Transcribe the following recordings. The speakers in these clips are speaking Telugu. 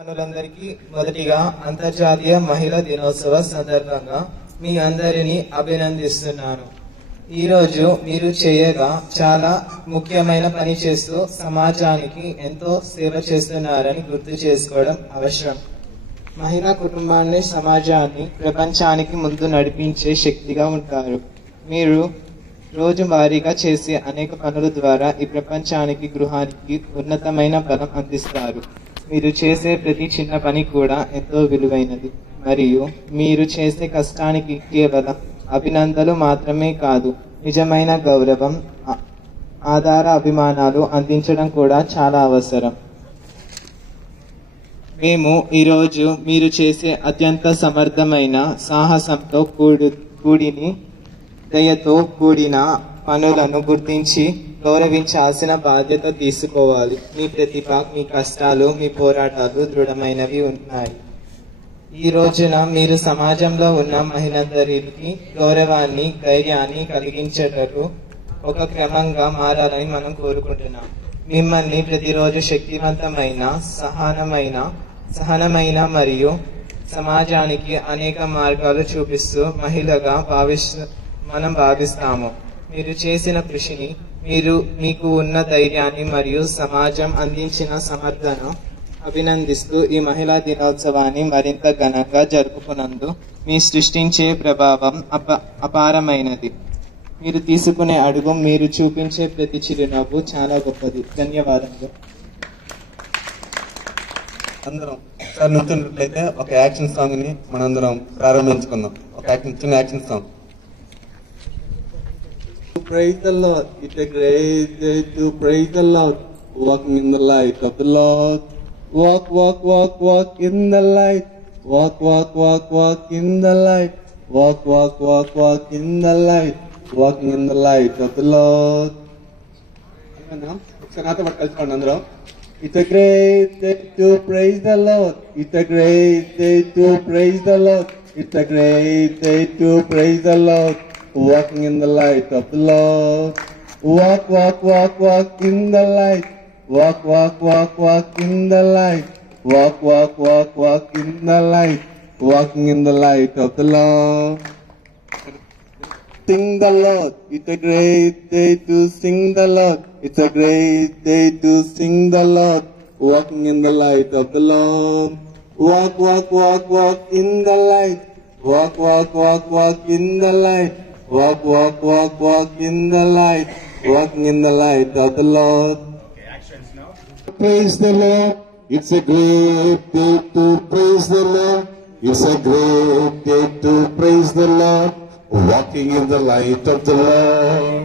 మనులందరికీ మొదటిగా అంతర్జాతీయ మహిళా దినోత్సవ సందర్భంగా మీ అందరినీ అభినందిస్తున్నాను. ఈరోజు మీరు చేయగా చాలా ముఖ్యమైన పని చేస్తూ సమాజానికి ఎంతో సేవ చేస్తున్నారని గుర్తు చేసుకోవడం అవసరం. మహిళా కుటుంబాన్ని, సమాజాన్ని, ప్రపంచానికి ముందు నడిపించే శక్తిగా ఉంటారు. మీరు రోజువారీగా చేసే అనేక పనుల ద్వారా ఈ ప్రపంచానికి, గృహానికి ఉన్నతమైన బలం అందిస్తారు. మీరు చేసే ప్రతి చిన్న పని కూడా ఎంతో విలువైనది మరియు మీరు చేసే కష్టానికి కేవలం అభినందనలు మాత్రమే కాదు, నిజమైన గౌరవం, ఆధార అభిమానాలు అందించడం కూడా చాలా అవసరం. మేము ఈరోజు మీరు చేసే అత్యంత సమర్థమైన, సాహసంతో కూడిని దయతో కూడిన పనులను గుర్తించి గౌరవించాల్సిన బాధ్యత తీసుకోవాలి. మీ ప్రతిభ, మీ కష్టాలు, మీ పోరాటాలు దృఢమైనవి ఉన్నాయి. ఈ రోజున మీరు సమాజంలో ఉన్న మహిళలందరికీ గౌరవాన్ని, ధైర్యాన్ని కలిగించేటట్లు ఒక క్రమంగా మారాలని మనం కోరుకుంటున్నాం. మిమ్మల్ని ప్రతిరోజు శక్తివంతమైన, సహనమైన మరియు సమాజానికి అనేక మార్గాలు చూపిస్తూ మహిళగా మనం భావిస్తాము. మీరు చేసిన కృషిని, మీకు ఉన్న ధైర్యాన్ని మరియు సమాజం అందించిన సమర్థన అభినందిస్తూ ఈ మహిళా దినోత్సవాన్ని మరింత ఘనంగా జరుపుకున్నందు మీ సృష్టించే ప్రభావం అపారమైనది. మీరు తీసుకునే అడుగు, మీరు చూపించే ప్రతి చిరునవ్వు చాలా గొప్పది. ధన్యవాదాలు. అందరం సార్ నుంచున్నట్లయితే ఒక యాక్షన్ సాంగ్ ని మనందరం ప్రారంభించుకుందాం. ఒక చిన్న action song. Praise the Lord, it's a great day to praise the Lord. Walking in the light of the Lord. Walk, walk, walk, walk in the light. Walk, walk, walk, walk in the light. Walk, walk, walk, walk in the light. Walking in the light of the Lord. ఒకసారి నాతో పాటు కలుసుకోండి అందరం. It's a great day to praise the Lord. It's a great day to praise the Lord. It's a great day to praise the Lord. Walking in the light of the Lord. Walk, walk, walk, walk in the light. Walk, walk, walk, walk in the light. Walk, walk, walk, walk in the light. Walking in the light of the Lord. Sing the Lord. It's a great day to sing the Lord. It's a great day to sing the Lord. Walking in the light of the Lord. Walk, walk, walk, walk in the light. Walk, walk, walk, walk in the light. Walk, walk, walk, walk in the light. Walking in the light of the Lord. Okay, actions now. Praise the Lord. It's a great day to praise the Lord. It's a great day to praise the Lord. Walking in the light of the Lord.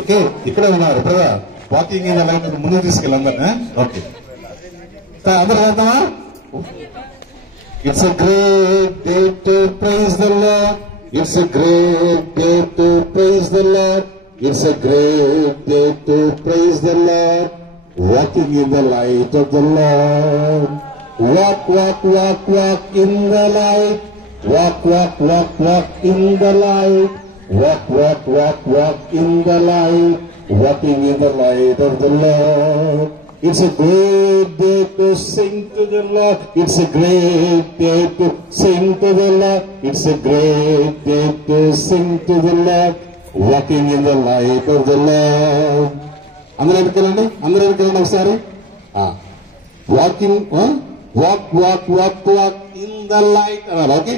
Okay, ikkada unnaru brother. Walking in the light of the mundu తీసుకెళ్ళందరూ. Okay. అందరూ వెళ్దామా? It's a great day to praise the Lord. It's a great day to praise the Lord. It's a great day to praise the Lord. Walking in the light of the Lord. Walk, walk, walk, walk in the light. Walk, walk, walk, walk in the light. Walk, walk, walk, walk in the light. Walking in the light of the Lord. It's a great day to sing to the Lord. It's a great day to sing to the Lord. It's a great day to sing to the Lord. Walking in the light of the Lord. అందరూ ఎదుర్కోండి ఒకసారి. Walking walk walk walk walk in the light అన్నారు. Okay,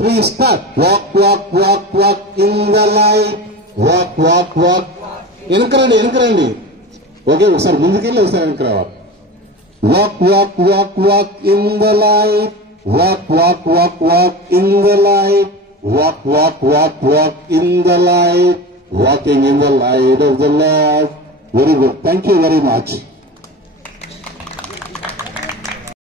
3 start. Walk walk walk walk in the light. Walk walk walk. వెనుకరండి. ఓకే, ఒకసారి ముందుకెళ్ళి ఒకసారి వెనక్కి రావాలి. Walk walk walk walk in the light. Walk walk walk walk in the light. Walk walk walk walk in the light. Walking in the light of the Lord. Very good. Thank you very much.